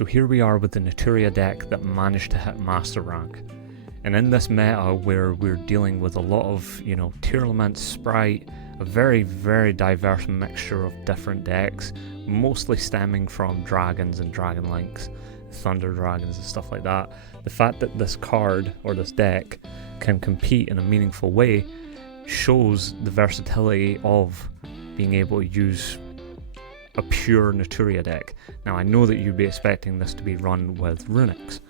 So here we are with the Naturia deck that managed to hit Master Rank. And in this meta where we're dealing with a lot of, Tier Lament, Sprite, a very, very diverse mixture of different decks, mostly stemming from dragons and dragon links, thunder dragons and stuff like that. The fact that this card, or this deck, can compete in a meaningful way shows the versatility of being able to use a pure Naturia deck. Now I know that you'd be expecting this to be run with Runics,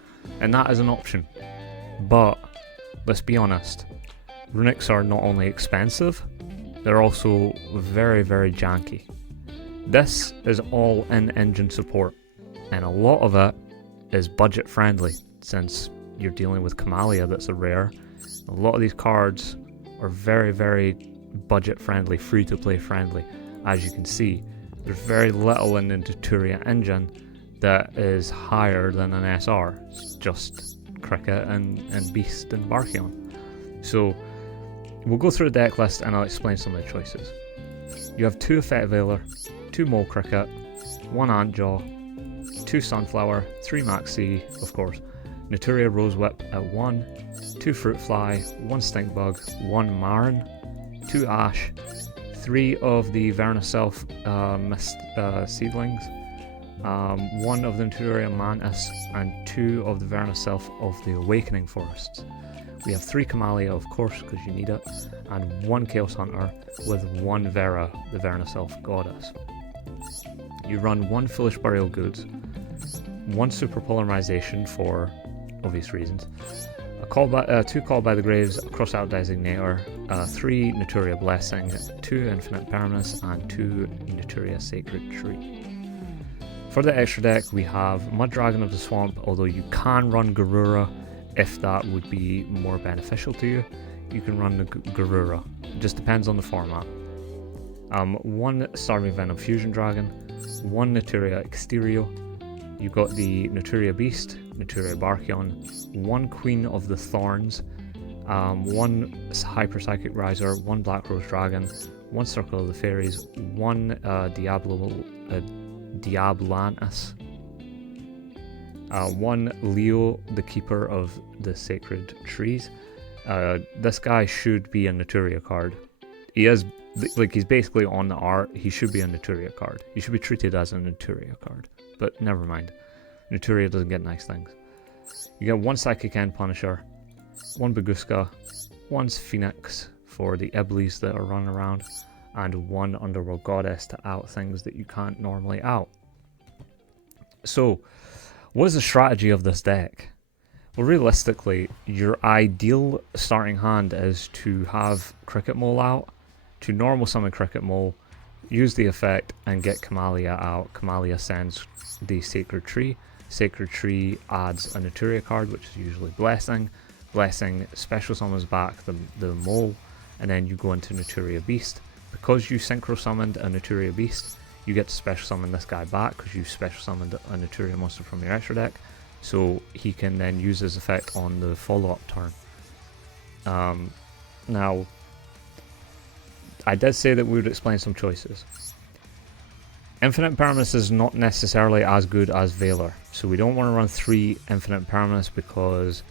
and that is an option, but let's be honest, Runics are not only expensive, they're also very, very janky. This is all in-engine support, and a lot of it is budget friendly, since you're dealing with Kamalia that's a rare. A lot of these cards are very, very budget friendly, free to play friendly. As you can see, there's very little in the Naturia engine that is higher than an SR. It's just Cricket and Beast and Barkion. So we'll go through the deck list and I'll explain some of the choices. You have 2 Effect Veiler, 2 Mole Cricket, 1 Antjaw, 2 Sunflower, 3 Maxi, of course, Naturia Rose Whip at 1, 2 Fruit Fly, 1 Stink Bug, 1 Marin, 2 Ash, 3 of the Vernaself Mist Seedlings, 1 of the Naturia Mantis, and 2 of the Vernaself of the Awakening Forests. We have 3 Kamalia, of course, because you need it, and 1 Chaos Hunter with 1 Vera, the Vernaself Goddess. You run 1 Foolish Burial Goods, 1 Super Polymerization for obvious reasons, 2 Call by the Graves, a Cross Out Designator, 3 Naturia Blessing, 2 Infinite Permanence, and 2 Naturia Sacred Tree. For the extra deck, we have Mud Dragon of the Swamp, although you can run Garura if that would be more beneficial to you. You can run the Garura, it just depends on the format. 1 Starving Venom Fusion Dragon, 1 Naturia Exterio, you've got the Naturia Beast, Naturia Barkion, 1 Queen of the Thorns, 1 Hyper Psychic Riser, 1 Black Rose Dragon, 1 Circle of the Fairies, 1 Diablantis, 1 Leo, the Keeper of the Sacred Trees. This guy should be a Naturia card. He is, he's basically on the art, he should be a Naturia card. He should be treated as a Naturia card, but never mind. Naturia doesn't get nice things. You get 1 Psychic End Punisher, 1 Baguska, 1 Phoenix for the Iblis that are running around, and 1 Underworld Goddess to out things that you can't normally out. So, what is the strategy of this deck? Well, realistically, your ideal starting hand is to have Cricket Mole out, to normal summon Cricket Mole, use the effect, and get Kamalia out. Kamalia sends the Sacred Tree. Sacred Tree adds a Naturia card, which is usually Blessing. Blessing special summons back the Mole, and then you go into Naturia Beast. Because you synchro summoned a Naturia Beast, you get to special summon this guy back because you special summoned a Naturia monster from your extra deck, so he can then use his effect on the follow-up turn. Now, I did say that we would explain some choices. Infinite Permanence is not necessarily as good as Veiler, so we don't want to run 3 Infinite Permanence because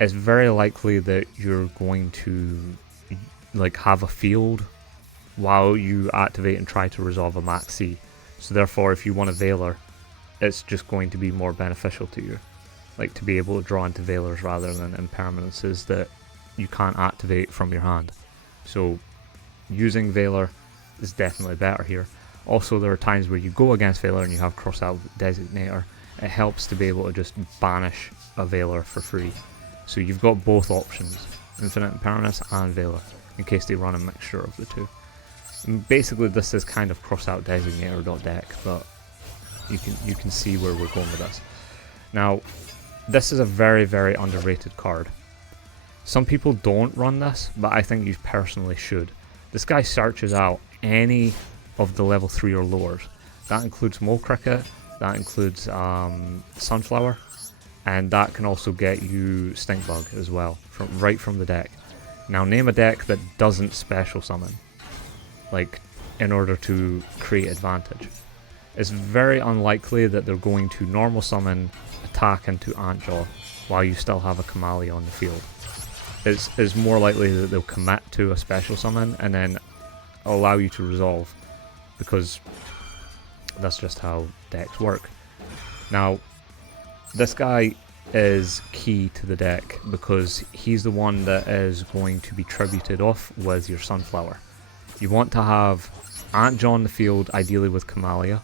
it's very likely that you're going to have a field while you activate and try to resolve a Maxi. So therefore, if you want a Veiler, it's just going to be more beneficial to you, to be able to draw into Veilers rather than impermanences that you can't activate from your hand. So using Veiler is definitely better here. Also, there are times where you go against Veiler and you have Cross Out Designator. It helps to be able to just banish a Veiler for free. So you've got both options, Infinite Impermanence and Veiler, in case they run a mixture of the two. And basically, this is kind of Cross Out Designator deck, but you can see where we're going with this. Now, this is a very, very underrated card. Some people don't run this, but I think you personally should. This guy searches out any of the level 3 or lowers. That includes Mole Cricket, that includes Sunflower, and that can also get you Stink Bug as well, right from the deck. Now name a deck that doesn't special summon, in order to create advantage. it's very unlikely that they're going to normal summon, attack into Antjaw while you still have a Kamalia on the field. It's more likely that they'll commit to a special summon and then allow you to resolve, because that's just how decks work. Now, this guy is key to the deck because he's the one that is going to be tributed off with your Sunflower. You want to have Antjaw on the field, ideally with Kamalia,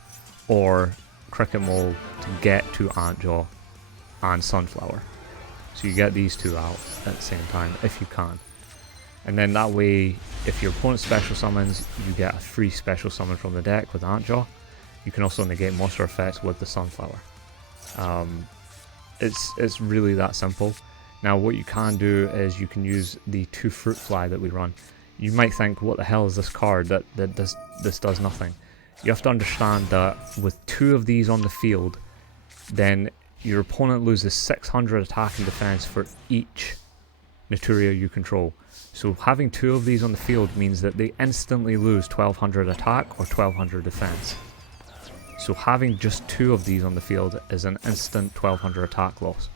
or Cricket Mole to get to Antjaw and Sunflower. So you get these two out at the same time if you can. And then that way, if your opponent special summons, you get a free special summon from the deck with Antjaw. You can also negate monster effects with the Sunflower. It's really that simple. Now what you can do is you can use the 2 Fruit Fly that we run. You might think, what the hell is this card that this does nothing? You have to understand that with 2 of these on the field, then your opponent loses 600 attack and defense for each Naturia you control. So having 2 of these on the field means that they instantly lose 1200 attack or 1200 defense. So having just 2 of these on the field is an instant 1200 attack loss.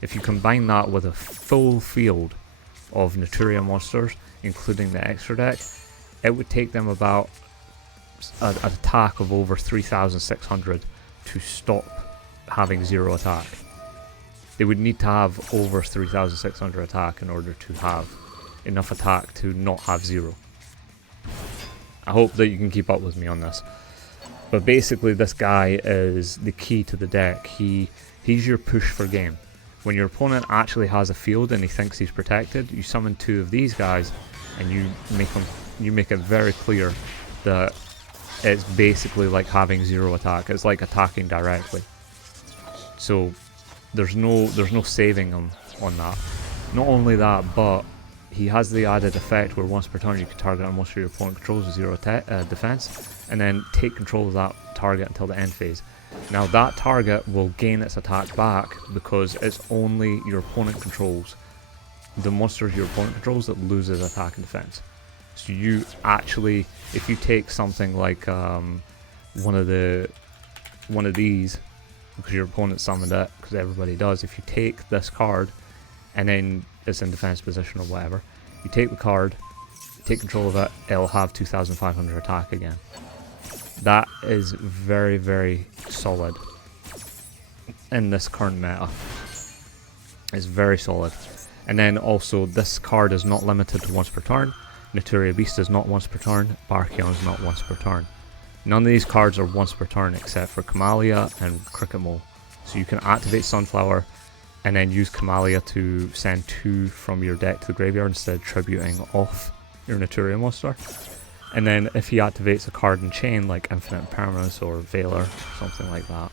If you combine that with a full field of Naturia monsters, including the extra deck, it would take them about an attack of over 3600 to stop having 0 attack. They would need to have over 3600 attack in order to have enough attack to not have 0. I hope that you can keep up with me on this. But basically this guy is the key to the deck. He's your push for game. When your opponent actually has a field and he thinks he's protected, you summon 2 of these guys and you make it very clear that it's basically like having 0 attack. It's like attacking directly. So there's no saving him on that. Not only that, but he has the added effect where once per turn you can target a monster your opponent controls with 0 defense, and then take control of that target until the end phase. Now that target will gain its attack back because it's only your opponent controls, the monsters your opponent controls, that loses attack and defense. So you actually, if you take something like one of these, because your opponent summoned it, because everybody does, if you take this card and then it's in defense position or whatever, you take the card, take control of it, it'll have 2500 attack again. That is very, very solid in this current meta. It's very solid. And then also, this card is not limited to once per turn. Naturia Beast is not once per turn. Barkion is not once per turn. None of these cards are once per turn except for Kamalia and Cricket Mole. So you can activate Sunflower and then use Kamalia to send 2 from your deck to the graveyard instead of tributing off your Naturia monster. And then if he activates a card in chain like Infinite Permanence or Veiler, something like that.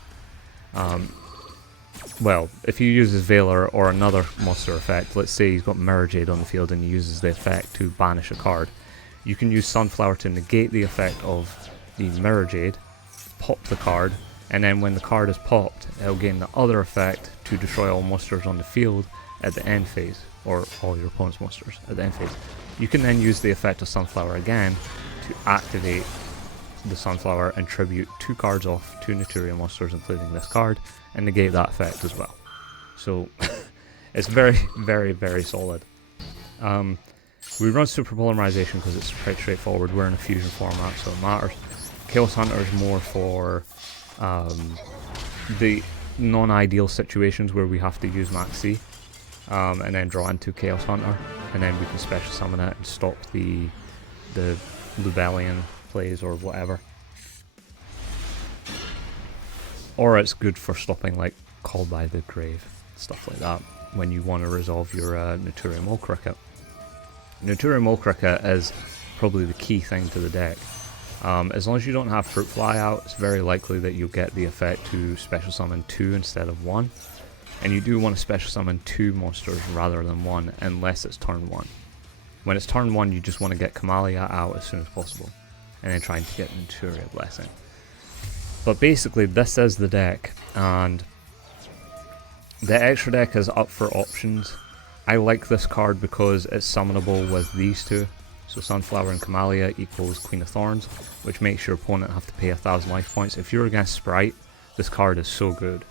Well, if he uses Veiler or another monster effect, let's say he's got Mirror Jade on the field and he uses the effect to banish a card, you can use Sunflower to negate the effect of the Mirror Jade, pop the card, and then when the card is popped, it'll gain the other effect to destroy all monsters on the field at the end phase, or all your opponent's monsters at the end phase. You can then use the effect of Sunflower again to activate the Sunflower and tribute 2 cards off 2 Naturia monsters, including this card, and negate that effect as well. So it's very, very, very solid. We run Super Polymerization because it's quite straightforward. We're in a fusion format, so it matters. Chaos Hunter is more for the non-ideal situations where we have to use Max C and then draw into Chaos Hunter, and then we can special summon it and stop the Lubellian plays or whatever. Or it's good for stopping like Call by the Grave, stuff like that, when you want to resolve your Naturia Mole Cricket. Naturia Mole Cricket is probably the key thing to the deck. As long as you don't have Fruit Fly out, it's very likely that you'll get the effect to special summon 2 instead of 1. And you do want to special summon 2 monsters rather than 1, unless it's turn 1. When it's turn 1, you just want to get Kamalia out as soon as possible, and then trying to get Naturia Blessing. But basically, this is the deck, and the extra deck is up for options. I like this card because it's summonable with these 2. So Sunflower and Camellia equals Queen of Thorns, which makes your opponent have to pay 1000 life points. If you're against Sprite, this card is so good.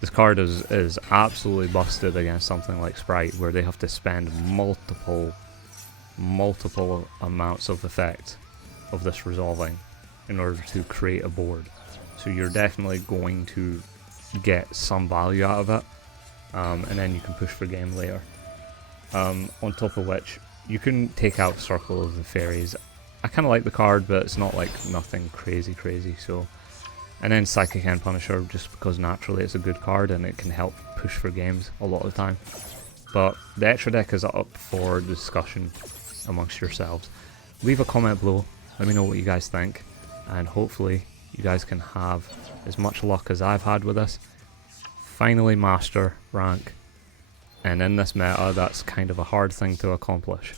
This card is absolutely busted against something like Sprite, where they have to spend multiple amounts of effect of this resolving in order to create a board. So you're definitely going to get some value out of it, and then you can push for game later. On top of which, you can take out Circle of the Fairies. I kind of like the card, but it's not like nothing crazy. So, and then Psychic End Punisher, just because naturally it's a good card and it can help push for games a lot of the time. But the extra deck is up for discussion amongst yourselves. Leave a comment below, let me know what you guys think, and hopefully you guys can have as much luck as I've had with this. Finally master rank, and in this meta that's kind of a hard thing to accomplish.